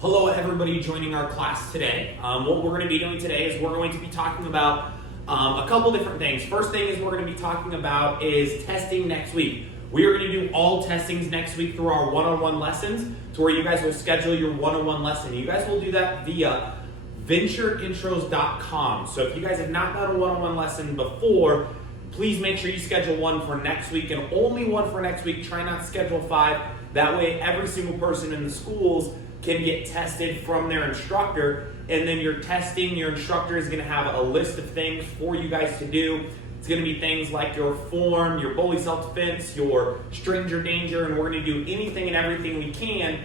Hello everybody joining our class today. What we're going to be doing today is we're going to be talking about a couple different things. First thing is we're going to be talking about is testing next week. We are going to do all testings next week through our one-on-one lessons to where you guys will schedule your one-on-one lesson. You guys will do that via ventureintros.com. So if you guys have not done a one-on-one lesson before, please make sure you schedule one for next week and only one for next week. Try not to schedule 5. That way every single person in the schools can get tested from their instructor, and then your instructor is going to have a list of things for you guys to do. It's going to be things like your form, your bully self-defense, your stranger danger, and we're going to do anything and everything we can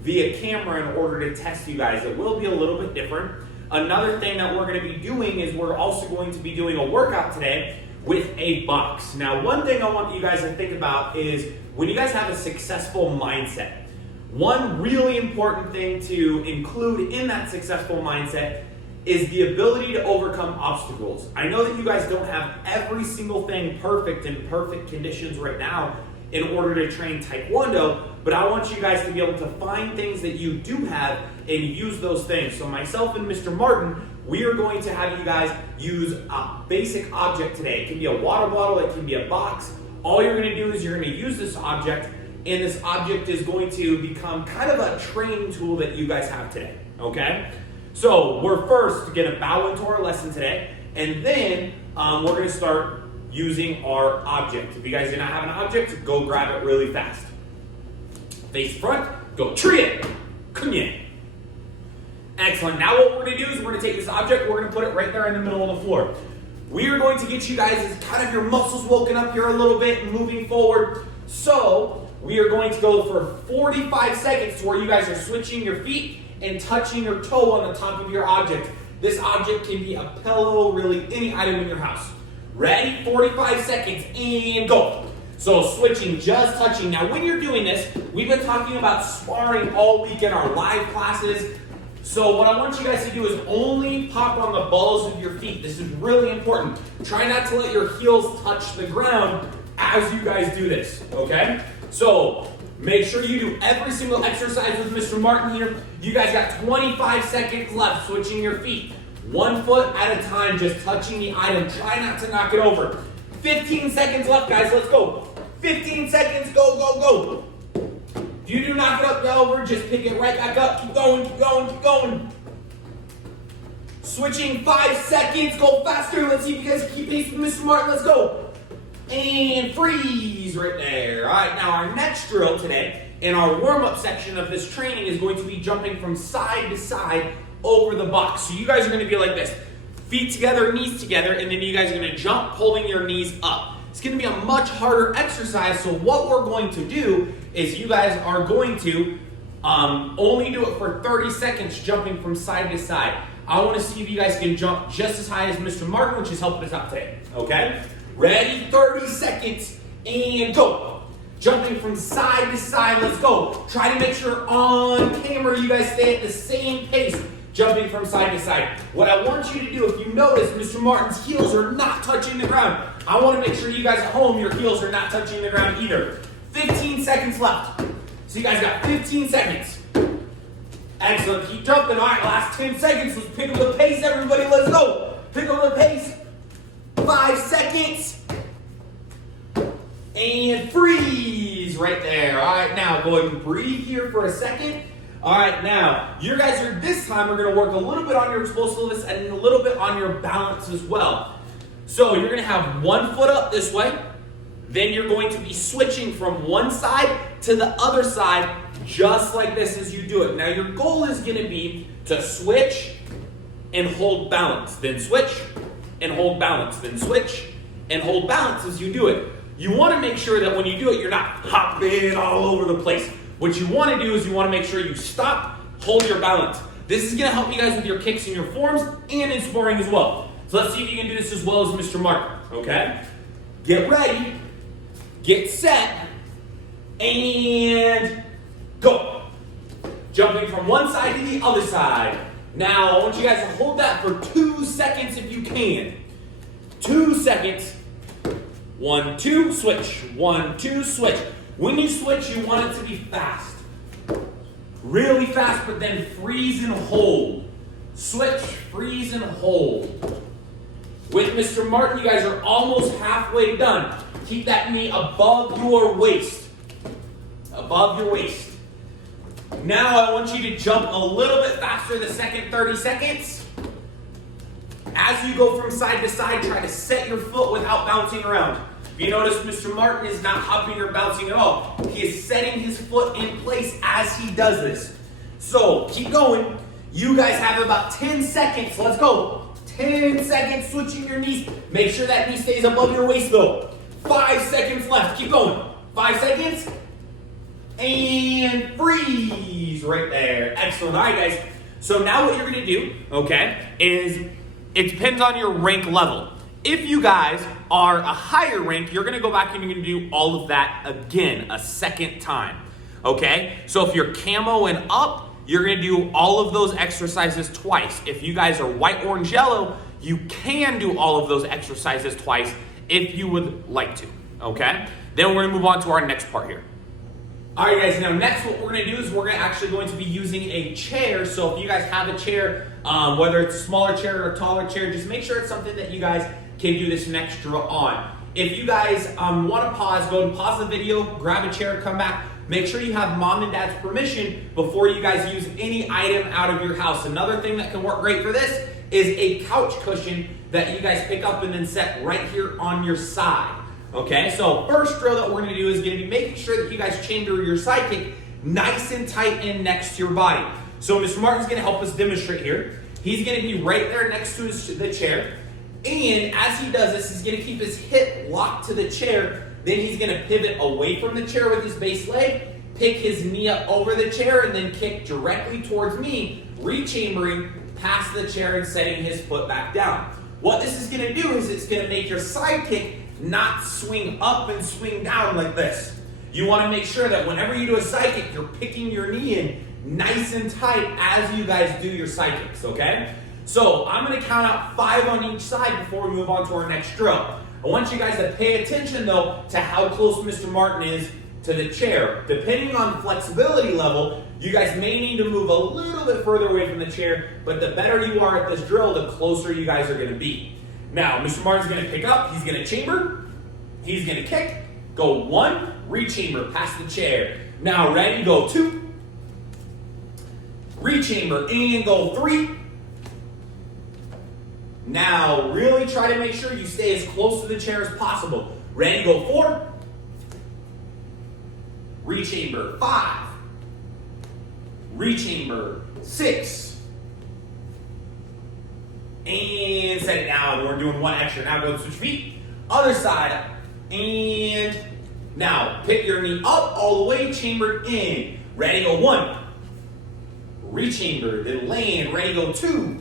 via camera in order to test you guys. It will be a little bit different. Another thing that we're going to be doing is we're also going to be doing a workout today with a box. Now, one thing I want you guys to think about is when you guys have a successful mindset, one really important thing to include in that successful mindset is the ability to overcome obstacles. I know that you guys don't have every single thing perfect in perfect conditions right now in order to train Taekwondo, but I want you guys to be able to find things that you do have and use those things. So myself and Mr. Martin, we are going to have you guys use a basic object today. It can be a water bottle, it can be a box. All you're going to do is you're going to use this object, and this object is going to become kind of a training tool that you guys have today, okay? So we're first going to bow into our lesson today, and then we're going to start using our object. If you guys do not have an object, go grab it really fast. Face front, go tree it, kunye. Excellent. Now what we're going to do is we're going to take this object, we're going to put it right there in the middle of the floor. We are going to get you guys as kind of your muscles woken up here a little bit and moving forward. So we are going to go for 45 seconds to where you guys are switching your feet and touching your toe on the top of your object. This object can be a pillow, really any item in your house. Ready? 45 seconds and go. So switching, just touching. Now when you're doing this, we've been talking about sparring all week in our live classes. So what I want you guys to do is only pop on the balls of your feet. This is really important. Try not to let your heels touch the ground as you guys do this, okay? So make sure you do every single exercise with Mr. Martin here. You guys got 25 seconds left switching your feet. 1 foot at a time, just touching the item. Try not to knock it over. 15 seconds left, guys. Let's go. 15 seconds. Go, go, go. If you do knock it up over, just pick it right back up. Keep going, keep going, keep going. Switching 5 seconds. Go faster. Let's see if you guys keep pace with Mr. Martin. Let's go. And freeze right there. All right, now our next drill today in our warm-up section of this training is going to be jumping from side to side over the box. So you guys are going to be like this. Feet together, knees together, and then you guys are going to jump, pulling your knees up. It's going to be a much harder exercise, so what we're going to do is you guys are going to only do it for 30 seconds, jumping from side to side. I want to see if you guys can jump just as high as Mr. Martin, which is helping us out today, okay? Ready? 30 seconds and go. Jumping from side to side, let's go. Try to make sure on camera you guys stay at the same pace, jumping from side to side. What I want you to do, if you notice Mr. Martin's heels are not touching the ground, I want to make sure you guys at home, your heels are not touching the ground either. 15 seconds left. So you guys got 15 seconds. Excellent, keep jumping. All right, last 10 seconds. Let's pick up the pace, everybody. Let's go. Pick up the pace. 5 seconds. And freeze right there. All right, now go ahead and breathe here for a second. All right, now you guys are this time we're going to work a little bit on your explosiveness and a little bit on your balance as well. So you're going to have 1 foot up this way. Then you're going to be switching from one side to the other side just like this as you do it. Now your goal is going to be to switch and hold balance, then switch and hold balance, then switch and hold balance as you do it. You want to make sure that when you do it, you're not hopping all over the place. What you want to do is you want to make sure you stop, hold your balance. This is going to help you guys with your kicks and your forms and in sparring as well. So let's see if you can do this as well as Mr. Martin, okay? Get ready, get set, and go. Jumping from one side to the other side. Now, I want you guys to hold that for 2 seconds if you can. 2 seconds. 1, 2, switch. 1, 2, switch. When you switch, you want it to be fast. really fast, but then freeze and hold. Switch, freeze and hold. With Mr. Martin, you guys are almost halfway done. Keep that knee above your waist. Above your waist. Now I want you to jump a little bit faster the second 30 seconds. As you go from side to side, try to set your foot without bouncing around. If you notice, Mr. Martin is not hopping or bouncing at all. He is setting his foot in place as he does this. So keep going. You guys have about 10 seconds. Let's go. 10 seconds switching your knees. Make sure that knee stays above your waist though. 5 seconds left. Keep going. 5 seconds. And freeze right there. Excellent. All right, guys. So now what you're going to do, okay, is it depends on your rank level. If you guys are a higher rank, you're going to go back and you're going to do all of that again a second time. Okay? So if you're camo and up, you're going to do all of those exercises twice. If you guys are white, orange, yellow, you can do all of those exercises twice if you would like to. Okay? Then we're going to move on to our next part here. All right, guys, now next what we're going to do is we're actually going to be using a chair. So if you guys have a chair, whether it's a smaller chair or a taller chair, just make sure it's something that you guys can do this next drill on. If you guys want to pause, go and pause the video, grab a chair, come back. Make sure you have mom and dad's permission before you guys use any item out of your house. Another thing that can work great for this is a couch cushion that you guys pick up and then set right here on your side. Okay, so first drill that we're going to do is going to be making sure that you guys chamber your side kick nice and tight in next to your body. So Mr. Martin's going to help us demonstrate here. He's going to be right there next to the chair. And as he does this, he's going to keep his hip locked to the chair. Then he's going to pivot away from the chair with his base leg, pick his knee up over the chair, and then kick directly towards me, rechambering past the chair and setting his foot back down. What this is going to do is it's going to make your side kick not swing up and swing down like this. You want to make sure that whenever you do a side kick, you're picking your knee in nice and tight as you guys do your side kicks, okay? So I'm going to count out 5 on each side before we move on to our next drill. I want you guys to pay attention, though, to how close Mr. Martin is to the chair. Depending on flexibility level, you guys may need to move a little bit further away from the chair, but the better you are at this drill, the closer you guys are going to be. Now, Mr. Martin's going to pick up, he's going to chamber, he's going to kick, go 1, rechamber, past the chair. Now, ready, go 2, rechamber, and go 3. Now, really try to make sure you stay as close to the chair as possible. Ready, go 4, rechamber, 5, rechamber, 6, and set it down. We're doing 1 extra. Now go switch feet. Other side. And now pick your knee up all the way, chambered in. Ready, go 1. Rechamber, then land. Ready, go 2.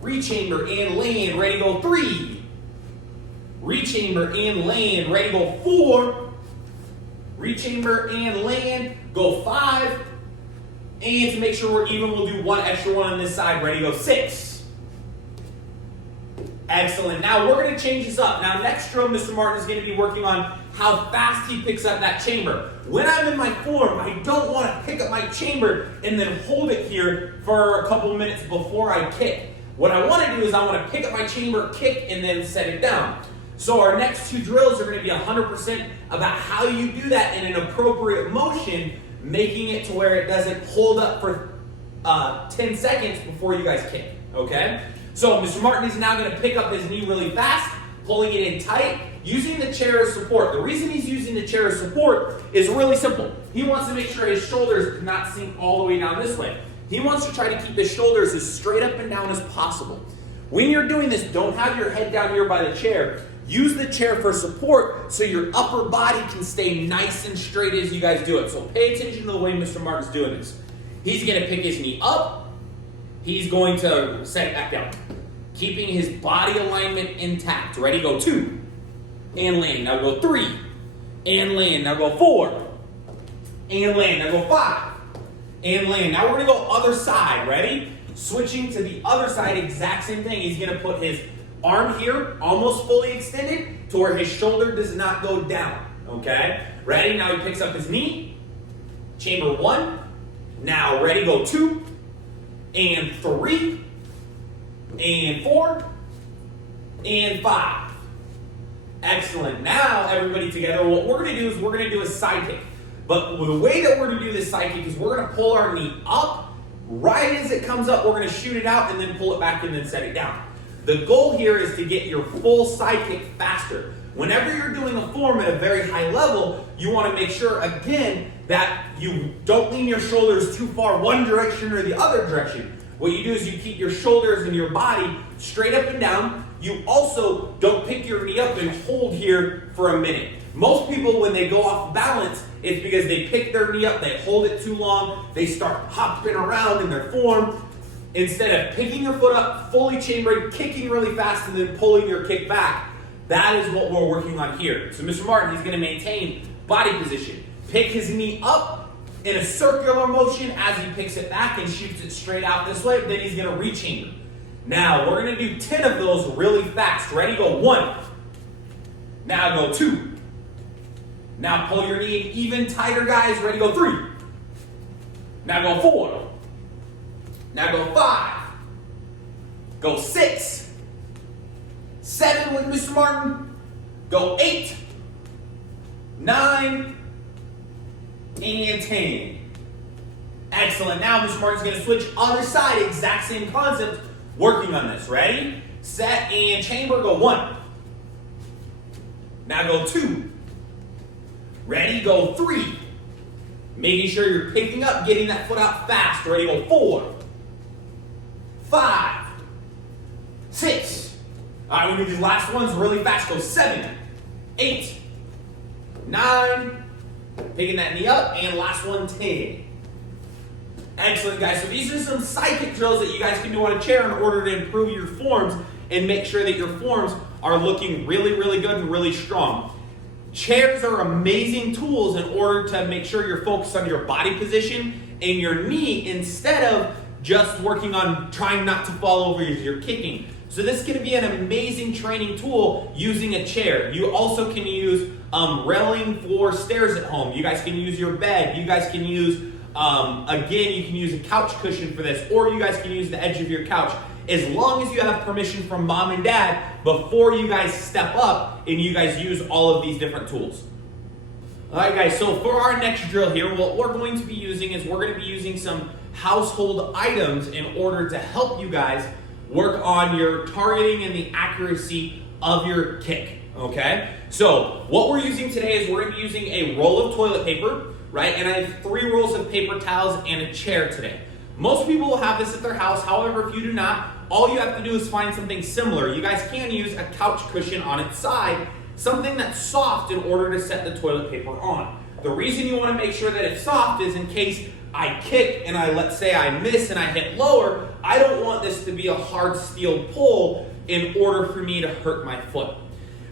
Rechamber and land. Ready, go 3. Rechamber and land. Ready, go 4. Rechamber and land. Go 5. And to make sure we're even, we'll do 1 extra one on this side. Ready, go 6. Excellent. Now we're going to change this up. Now next drill, Mr. Martin is going to be working on how fast he picks up that chamber. When I'm in my form, I don't want to pick up my chamber and then hold it here for a couple of minutes before I kick. What I want to do is I want to pick up my chamber, kick, and then set it down. So our next 2 drills are going to be 100% about how you do that in an appropriate motion, making it to where it doesn't hold up for 10 seconds before you guys kick, okay? So Mr. Martin is now going to pick up his knee really fast, pulling it in tight, using the chair as support. The reason he's using the chair as support is really simple. He wants to make sure his shoulders do not sink all the way down this way. He wants to try to keep his shoulders as straight up and down as possible. When you're doing this, don't have your head down here by the chair. Use the chair for support so your upper body can stay nice and straight as you guys do it. So pay attention to the way Mr. Martin's doing this. He's going to pick his knee up. He's going to set it back down, keeping his body alignment intact. Ready, go 2, and land. Now go 3, and land. Now go 4, and land. Now go 5, and land. Now we're going to go other side. Ready? Switching to the other side, exact same thing. He's going to put his arm here, almost fully extended, to where his shoulder does not go down. Okay? Ready? Now he picks up his knee, chamber 1, Now, ready, go 2, and 3, and 4, and 5. Excellent. Now, everybody together, what we're going to do is we're going to do a side kick. But the way that we're going to do this side kick is we're going to pull our knee up. Right as it comes up, we're going to shoot it out and then pull it back and then set it down. The goal here is to get your full side kick faster. Whenever you're doing a form at a very high level, you want to make sure, again, that you don't lean your shoulders too far one direction or the other direction. What you do is you keep your shoulders and your body straight up and down. You also don't pick your knee up and hold here for a minute. Most people, when they go off balance, it's because they pick their knee up, they hold it too long, they start hopping around in their form. Instead of picking your foot up, fully chambered, kicking really fast, and then pulling your kick back, that is what we're working on here. So Mr. Martin, he's going to maintain body position. Pick his knee up in a circular motion as he picks it back and shoots it straight out this way. Then he's going to rechamber. Now, we're going to do 10 of those really fast. Ready? Go 1. Now go 2. Now pull your knee in even tighter, guys. Ready? Go 3. Now go 4. Now go 5. Go 6. 7 with Mr. Martin. Go 8. 9. And 10. Excellent. Now Mr. Martin's going to switch other side. Exact same concept. Working on this. Ready? Set and chamber. Go 1. Now go 2. Ready? Go 3. Making sure you're picking up, getting that foot out fast. Ready? Go 4. 5. 6. All right, we're going to do these last ones really fast. Go 7. 8. 9. Picking that knee up. And last one, 10. Excellent, guys. So these are some side kick drills that you guys can do on a chair in order to improve your forms and make sure that your forms are looking really, really good and really strong. Chairs are amazing tools in order to make sure you're focused on your body position and your knee instead of just working on trying not to fall over as you're kicking. So this is going to be an amazing training tool using a chair. You also can use railing for stairs at home. You guys can use your bed. You guys can use, again, you can use a couch cushion for this, or you guys can use the edge of your couch. As long as you have permission from mom and dad before you guys step up and you guys use all of these different tools. All right, guys, so for our next drill here, what we're going to be using is we're going to be using some household items in order to help you guys work on your targeting and the accuracy of your kick, okay? So what we're using today is we're going to be using a roll of toilet paper, right? And I have 3 rolls of paper towels and a chair today. Most people will have this at their house. However, if you do not, all you have to do is find something similar. You guys can use a couch cushion on its side, something that's soft in order to set the toilet paper on. The reason you want to make sure that it's soft is in case I kick and let's say I miss and I hit lower, I don't want this to be a hard steel pull in order for me to hurt my foot.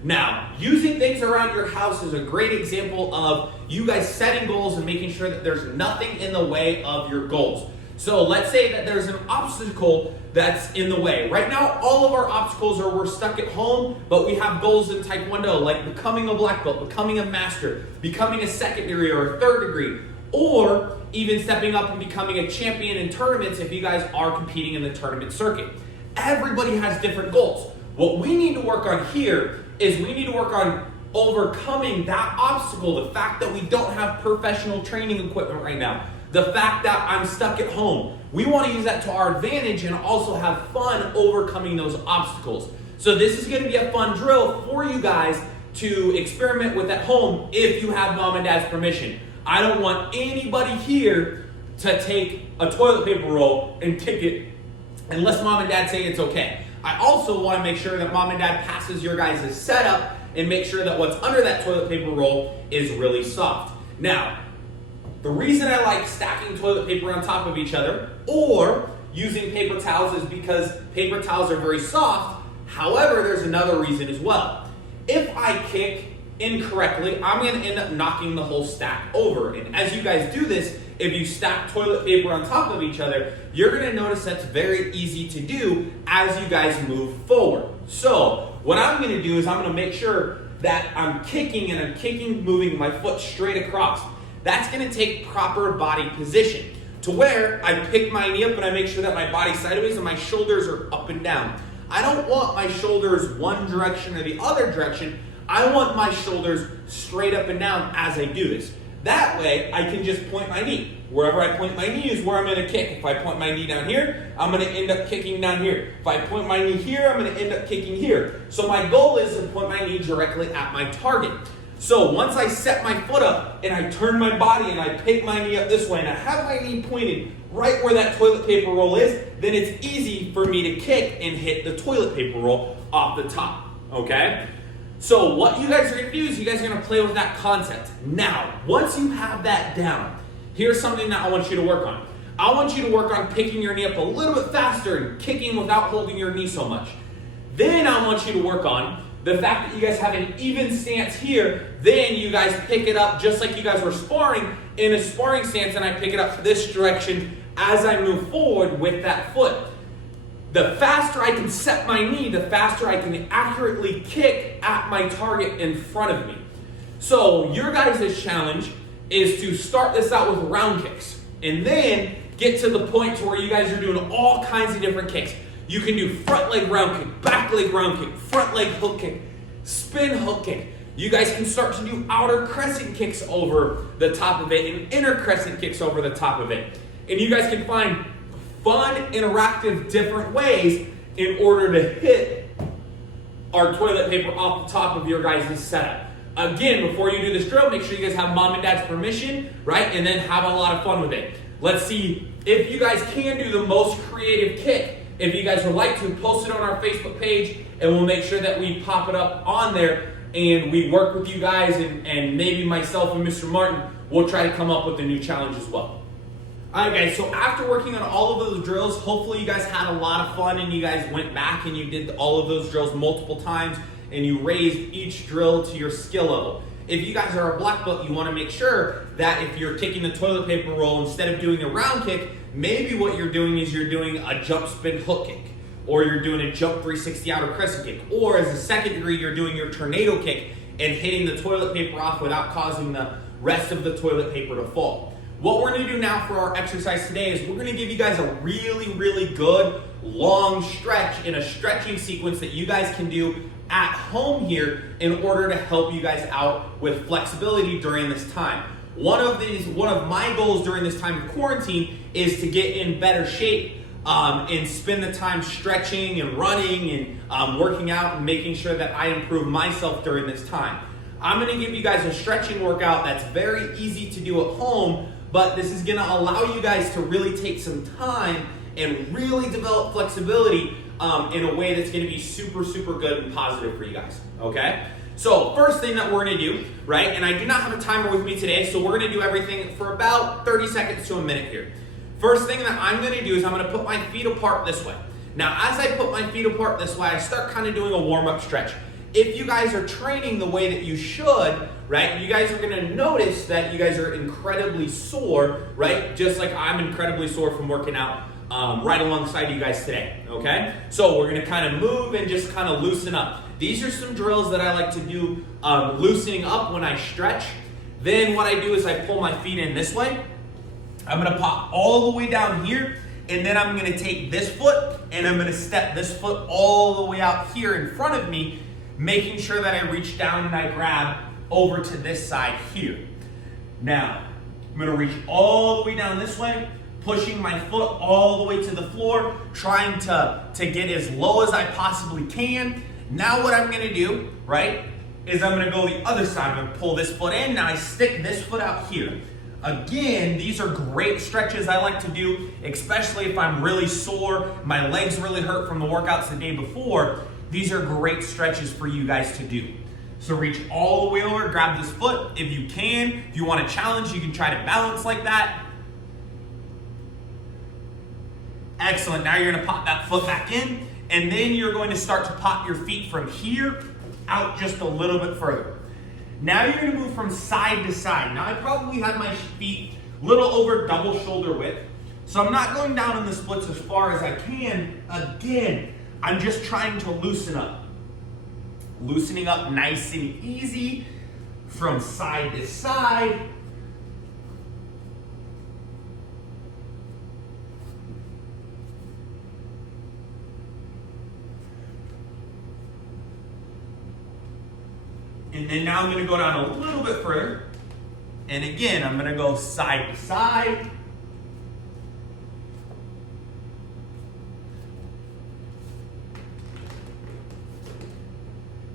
Now, using things around your house is a great example of you guys setting goals and making sure that there's nothing in the way of your goals. So let's say that there's an obstacle that's in the way. Right now, all of our obstacles are we're stuck at home, but we have goals in Taekwondo, like becoming a black belt, becoming a master, becoming a secondary or a third degree, or even stepping up and becoming a champion in tournaments if you guys are competing in the tournament circuit. Everybody has different goals. What we need to work on here is we need to work on overcoming that obstacle, the fact that we don't have professional training equipment right now, the fact that I'm stuck at home. We want to use that to our advantage and also have fun overcoming those obstacles. So this is going to be a fun drill for you guys to experiment with at home if you have mom and dad's permission. I don't want anybody here to take a toilet paper roll and kick it unless mom and dad say it's okay. I also want to make sure that mom and dad passes your guys' setup and make sure that what's under that toilet paper roll is really soft. Now, the reason I like stacking toilet paper on top of each other or using paper towels is because paper towels are very soft. However, there's another reason as well. If I kick incorrectly, I'm going to end up knocking the whole stack over. And as you guys do this, if you stack toilet paper on top of each other, you're going to notice that's very easy to do as you guys move forward. So what I'm going to do is I'm going to make sure that I'm kicking, moving my foot straight across. That's going to take proper body position. to where I pick my knee up and I make sure that my body's sideways and my shoulders are up and down. I don't want my shoulders one direction or the other direction. I want my shoulders straight up and down as I do this. That way, I can just point my knee. Wherever I point my knee is where I'm going to kick. If I point my knee down here, I'm going to end up kicking down here. If I point my knee here, I'm going to end up kicking here. So my goal is to point my knee directly at my target. So once I set my foot up and I turn my body and I pick my knee up this way and I have my knee pointed right where that toilet paper roll is, then it's easy for me to kick and hit the toilet paper roll off the top, okay? So what you guys are going to do is you guys are going to play with that concept. Now, once you have that down, here's something that I want you to work on. I want you to work on picking your knee up a little bit faster and kicking without holding your knee so much. Then I want you to work on the fact that you guys have an even stance here. Then you guys pick it up just like you guys were sparring in a sparring stance, and I pick it up this direction as I move forward with that foot. The faster I can set my knee, the faster I can accurately kick at my target in front of me. So your guys' challenge is to start this out with round kicks and then get to the point to where you guys are doing all kinds of different kicks. You can do front leg round kick, back leg round kick, front leg hook kick, spin hook kick. You guys can start to do outer crescent kicks over the top of it and inner crescent kicks over the top of it. And you guys can find fun, interactive, different ways in order to hit our toilet paper off the top of your guys' setup. Again, before you do this drill, make sure you guys have mom and dad's permission, right? And then have a lot of fun with it. Let's see if you guys can do the most creative kick. If you guys would like to, post it on our Facebook page and we'll make sure that we pop it up on there and we work with you guys and maybe myself and Mr. Martin will try to come up with a new challenge as well. Alright guys, so after working on all of those drills, hopefully you guys had a lot of fun and you guys went back and you did all of those drills multiple times and you raised each drill to your skill level. If you guys are a black belt, you want to make sure that if you're kicking the toilet paper roll, instead of doing a round kick, maybe what you're doing is you're doing a jump spin hook kick, or you're doing a jump 360 outer crescent kick, or as a second degree, you're doing your tornado kick and hitting the toilet paper off without causing the rest of the toilet paper to fall. What we're going to do now for our exercise today is we're going to give you guys a really, really good long stretch in a stretching sequence that you guys can do at home here in order to help you guys out with flexibility during this time. One of my goals during this time of quarantine is to get in better shape and spend the time stretching and running and working out and making sure that I improve myself during this time. I'm going to give you guys a stretching workout that's very easy to do at home, but this is going to allow you guys to really take some time and really develop flexibility in a way that's going to be super, super good and positive for you guys, okay? So first thing that we're going to do, right, and I do not have a timer with me today, so we're going to do everything for about 30 seconds to a minute here. First thing that I'm going to do is I'm going to put my feet apart this way. Now, as I put my feet apart this way, I start kind of doing a warm-up stretch. If you guys are training the way that you should, right, you guys are going to notice that you guys are incredibly sore, right, just like I'm incredibly sore from working out right alongside you guys today, okay? So we're going to kind of move and just kind of loosen up. These are some drills that I like to do loosening up when I stretch. Then what I do is I pull my feet in this way. I'm going to pop all the way down here, and then I'm going to take this foot and I'm going to step this foot all the way out here in front of me, making sure that I reach down and I grab over to this side here. Now, I'm going to reach all the way down this way, pushing my foot all the way to the floor, trying to get as low as I possibly can. Now what I'm going to do, right, is I'm going to go the other side. I'm going to pull this foot in. Now I stick this foot out here. Again, these are great stretches I like to do, especially if I'm really sore, my legs really hurt from the workouts the day before. These are great stretches for you guys to do. So reach all the way over, grab this foot if you can. If you want to challenge, you can try to balance like that. Excellent. Now you're going to pop that foot back in, and then you're going to start to pop your feet from here out just a little bit further. Now you're going to move from side to side. Now I probably have my feet a little over double shoulder width, so I'm not going down in the splits as far as I can. Again, I'm just trying to loosen up. Loosening up nice and easy from side to side. And then now I'm gonna go down a little bit further. And again, I'm gonna go side to side.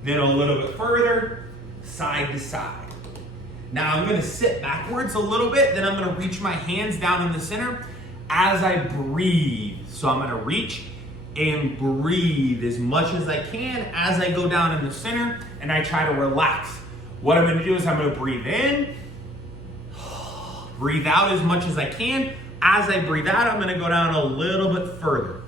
Then a little bit further, side to side. Now I'm gonna sit backwards a little bit, then I'm gonna reach my hands down in the center as I breathe. So I'm gonna reach and breathe as much as I can as I go down in the center and I try to relax. What I'm gonna do is I'm gonna breathe in, breathe out as much as I can. As I breathe out, I'm gonna go down a little bit further.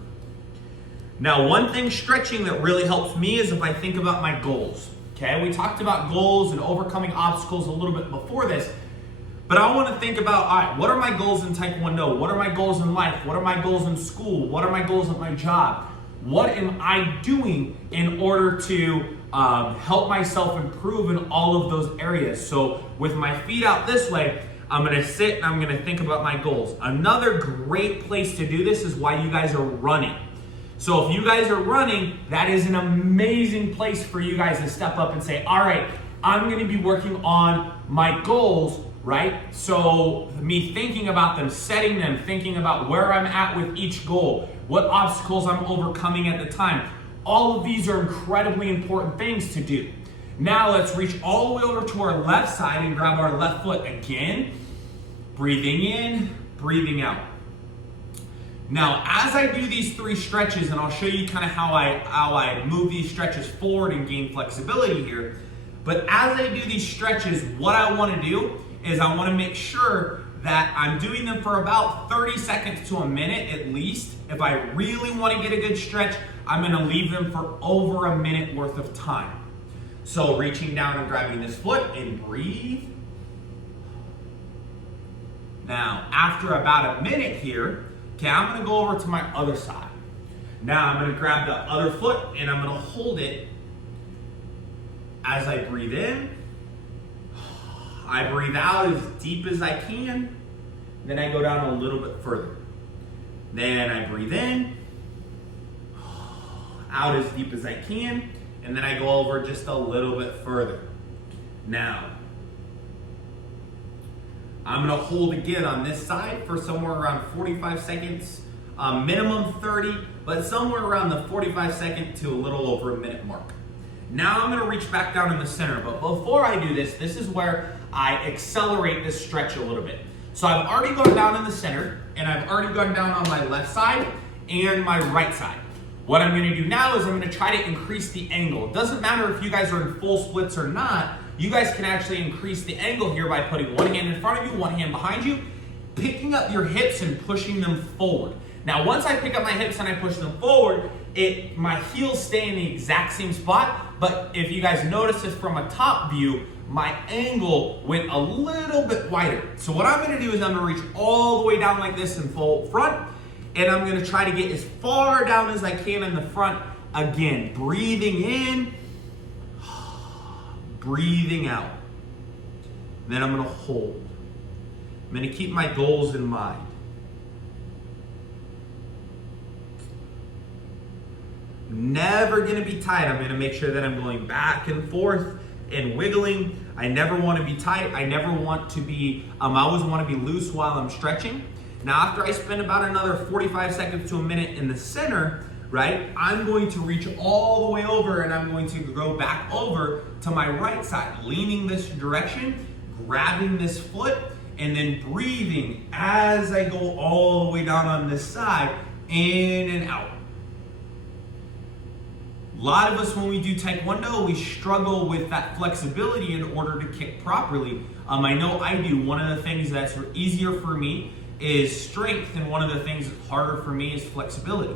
Now, one thing stretching that really helps me is if I think about my goals. Okay, we talked about goals and overcoming obstacles a little bit before this, but I want to think about, all right, what are my goals in Taekwondo? What are my goals in life? What are my goals in school? What are my goals at my job? What am I doing in order to help myself improve in all of those areas? So with my feet out this way, I'm gonna sit and I'm gonna think about my goals. Another great place to do this is while you guys are running. So if you guys are running, that is an amazing place for you guys to step up and say, all right, I'm gonna be working on my goals, right? So me thinking about them, setting them, thinking about where I'm at with each goal, what obstacles I'm overcoming at the time. All of these are incredibly important things to do. Now let's reach all the way over to our left side and grab our left foot again. Breathing in, breathing out. Now, as I do these three stretches, and I'll show you kind of how I move these stretches forward and gain flexibility here, but as I do these stretches, what I want to do is I want to make sure that I'm doing them for about 30 seconds to a minute at least. If I really want to get a good stretch, I'm going to leave them for over a minute worth of time. So reaching down and grabbing this foot and breathe. Now, after about a minute here, okay, I'm gonna go over to my other side. Now I'm gonna grab the other foot and I'm gonna hold it as I breathe in. I breathe out as deep as I can. Then I go down a little bit further. Then I breathe in, out as deep as I can, and then I go over just a little bit further. Now, I'm gonna hold again on this side for somewhere around 45 seconds, minimum 30, but somewhere around the 45 second to a little over a minute mark. Now I'm gonna reach back down in the center, but before I do this, this is where I accelerate this stretch a little bit. So I've already gone down in the center, and I've already gone down on my left side and my right side. What I'm gonna do now is I'm gonna try to increase the angle. It doesn't matter if you guys are in full splits or not, you guys can actually increase the angle here by putting one hand in front of you, one hand behind you, picking up your hips and pushing them forward. Now, once I pick up my hips and I push them forward, my heels stay in the exact same spot, but if you guys notice this from a top view, my angle went a little bit wider. So what I'm gonna do is I'm gonna reach all the way down like this in full front, and I'm gonna try to get as far down as I can in the front. Again, breathing in, breathing out. Then I'm gonna hold. I'm gonna keep my goals in mind. Never gonna be tight. I'm gonna make sure that I'm going back and forth and wiggling. I never wanna be tight. I never want to be, I always wanna be loose while I'm stretching. Now, after I spend about another 45 seconds to a minute in the center, right, I'm going to reach all the way over and I'm going to go back over to my right side, leaning this direction, grabbing this foot, and then breathing as I go all the way down on this side, in and out. A lot of us, when we do Taekwondo, we struggle with that flexibility in order to kick properly. I know I do. One of the things that's easier for me is strength, and one of the things that's harder for me is flexibility.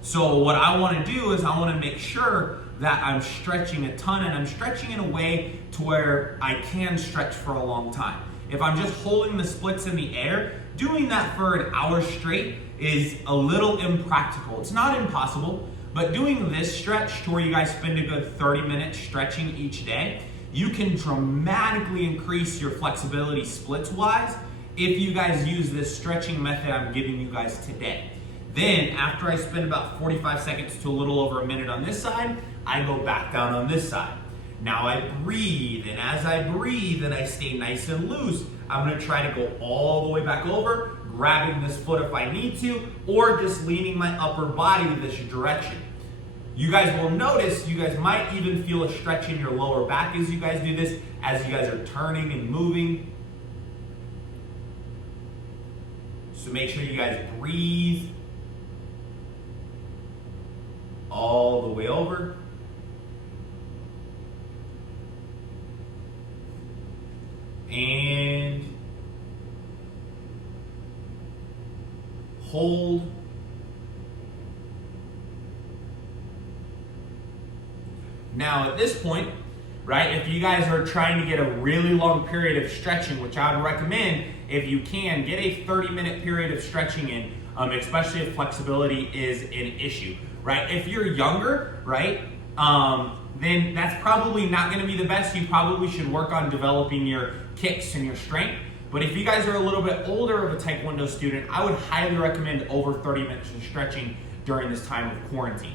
So what I want to do is I want to make sure that I'm stretching a ton, and I'm stretching in a way to where I can stretch for a long time. If I'm just holding the splits in the air, doing that for an hour straight is a little impractical. It's not impossible, but doing this stretch to where you guys spend a good 30 minutes stretching each day, you can dramatically increase your flexibility splits wise if you guys use this stretching method I'm giving you guys today. Then after I spend about 45 seconds to a little over a minute on this side, I go back down on this side. Now I breathe, and as I breathe and I stay nice and loose, I'm gonna try to go all the way back over, grabbing this foot if I need to, or just leaning my upper body in this direction. You guys will notice, you guys might even feel a stretch in your lower back as you guys do this, as you guys are turning and moving. So make sure you guys breathe all the way over. And hold. Now at this point, right, if you guys are trying to get a really long period of stretching, which I would recommend, if you can, get a 30-minute period of stretching in, especially if flexibility is an issue, right? If you're younger, right, then that's probably not gonna be the best. You probably should work on developing your kicks and your strength. But if you guys are a little bit older of a Taekwondo student, I would highly recommend over 30 minutes of stretching during this time of quarantine.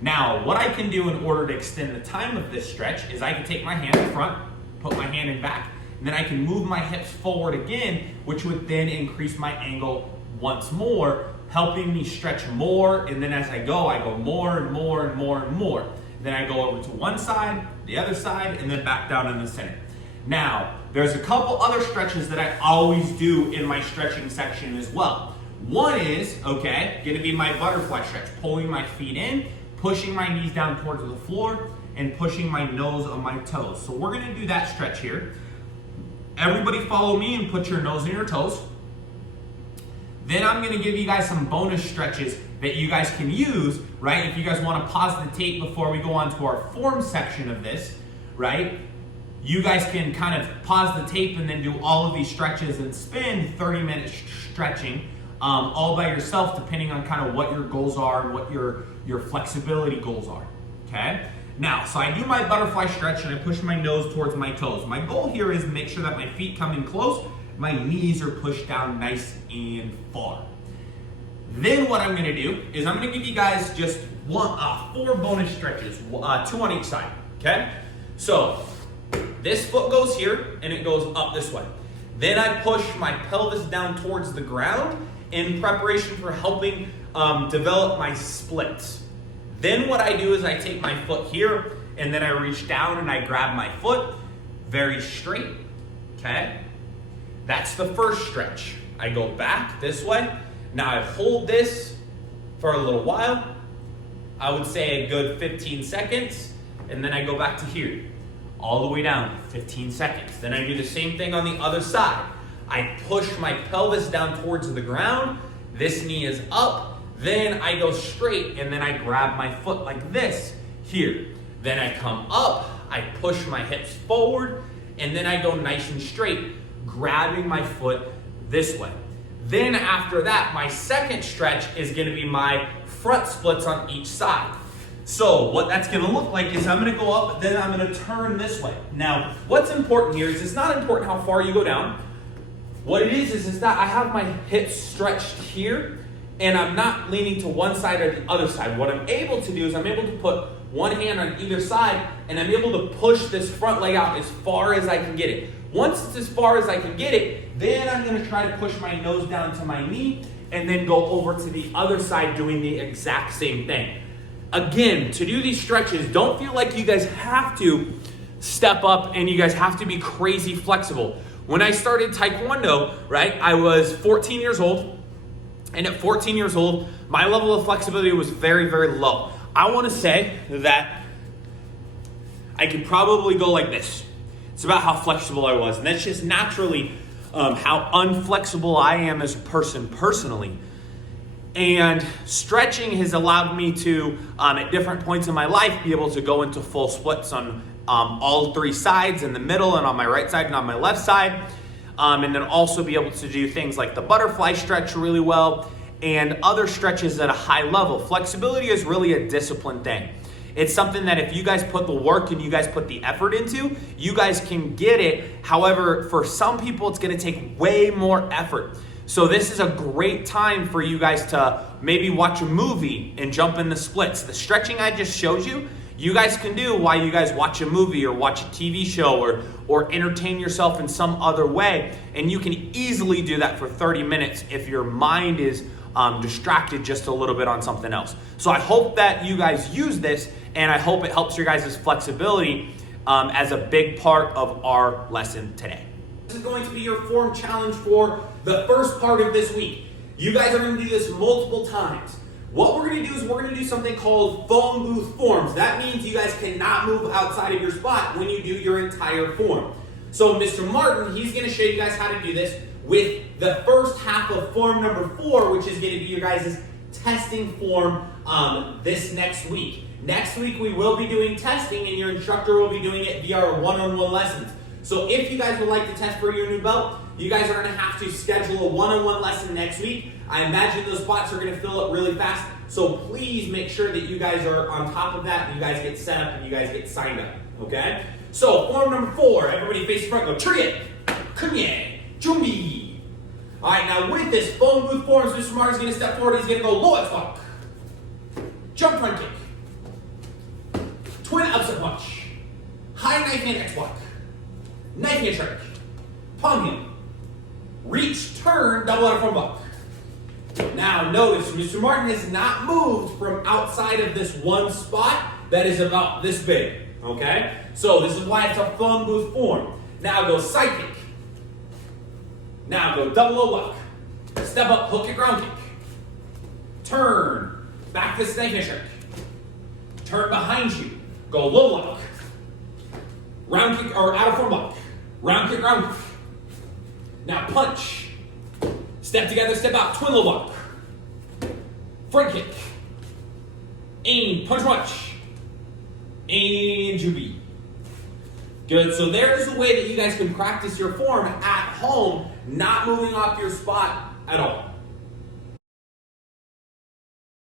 Now, what I can do in order to extend the time of this stretch is I can take my hand in front, put my hand in back, and then I can move my hips forward again, which would then increase my angle once more, helping me stretch more. And then as I go more and more and more and more. Then I go over to one side, the other side, and then back down in the center. Now, there's a couple other stretches that I always do in my stretching section as well. One is, okay, gonna be my butterfly stretch, pulling my feet in, pushing my knees down towards the floor, and pushing my nose on my toes. So we're gonna do that stretch here. Everybody follow me and put your nose on your toes. Then I'm gonna give you guys some bonus stretches that you guys can use, right? If you guys wanna pause the tape before we go on to our form section of this, right? You guys can kind of pause the tape and then do all of these stretches and spend 30 minutes stretching all by yourself, depending on kind of what your goals are and what your flexibility goals are, okay? Now, so I do my butterfly stretch and I push my nose towards my toes. My goal here is to make sure that my feet come in close, my knees are pushed down nice and far. Then what I'm gonna do is I'm gonna give you guys just 4 bonus stretches, 2 on each side, okay? So, this foot goes here and it goes up this way. Then I push my pelvis down towards the ground in preparation for helping develop my splits. Then what I do is I take my foot here and then I reach down and I grab my foot very straight, okay? That's the first stretch. I go back this way. Now I hold this for a little while. I would say a good 15 seconds. And then I go back to here, all the way down, 15 seconds. Then I do the same thing on the other side. I push my pelvis down towards the ground. This knee is up. Then I go straight and then I grab my foot like this here. Then I come up, I push my hips forward, and then I go nice and straight, grabbing my foot this way. Then after that, my second stretch is gonna be my front splits on each side. So what that's gonna look like is I'm gonna go up, then I'm gonna turn this way. Now, what's important here is it's not important how far you go down. What it is that I have my hips stretched here, and I'm not leaning to one side or the other side. What I'm able to do is I'm able to put one hand on either side, and I'm able to push this front leg out as far as I can get it. Once it's as far as I can get it, then I'm gonna try to push my nose down to my knee, and then go over to the other side doing the exact same thing. Again, to do these stretches, don't feel like you guys have to step up and you guys have to be crazy flexible. When I started Taekwondo, right, I was 14 years old. And at 14 years old, my level of flexibility was very, very low. I want to say that I could probably go like this. It's about how flexible I was. And that's just naturally how unflexible I am as a person personally. And stretching has allowed me to, at different points in my life, be able to go into full splits on all 3 sides, in the middle and on my right side and on my left side. And then also be able to do things like the butterfly stretch really well and other stretches at a high level. Flexibility is really a discipline thing. It's something that if you guys put the work and you guys put the effort into, you guys can get it. However, for some people, it's gonna take way more effort. So this is a great time for you guys to maybe watch a movie and jump in the splits. The stretching I just showed you, you guys can do while you guys watch a movie or watch a TV show or entertain yourself in some other way. And you can easily do that for 30 minutes if your mind is distracted just a little bit on something else. So I hope that you guys use this, and I hope it helps your guys' flexibility as a big part of our lesson today. This is going to be your form challenge for the first part of this week. You guys are going to do this multiple times. What we're going to do is we're going to do something called phone booth forms. That means you guys cannot move outside of your spot when you do your entire form. So Mr. Martin, he's going to show you guys how to do this with the first half of form number 4, which is going to be your guys' testing form this next week. Next week we will be doing testing, and your instructor will be doing it via our one-on-one lessons. So if you guys would like to test for your new belt, you guys are going to have to schedule a one-on-one lesson next week. I imagine those spots are going to fill up really fast, so please make sure that you guys are on top of that, and you guys get set up, and you guys get signed up, okay? So form number 4, everybody face the front, go Churiet, Kunye, Jumbi. All right, now with this phone booth forms, Mr. Martin's going to step forward, he's going to go low X-Walk, jump front kick, twin upset punch, high knife hand X-Walk, knife hand strike, palm hand, reach, turn, double out of front buck. Now notice, Mr. Martin has not moved from outside of this one spot that is about this big, okay? So this is why it's a phone booth form. Now go side kick. Now go double low lock. Step up, hook kick, ground kick. Turn, back to snake strike. Turn behind you, go low lock. Round kick, or out of front block. Round kick, ground kick. Now punch. Step together, step out, twin low lock. Front kick. Aim, punch, and Jubi. Good, so there's a way that you guys can practice your form at home, not moving off your spot at all.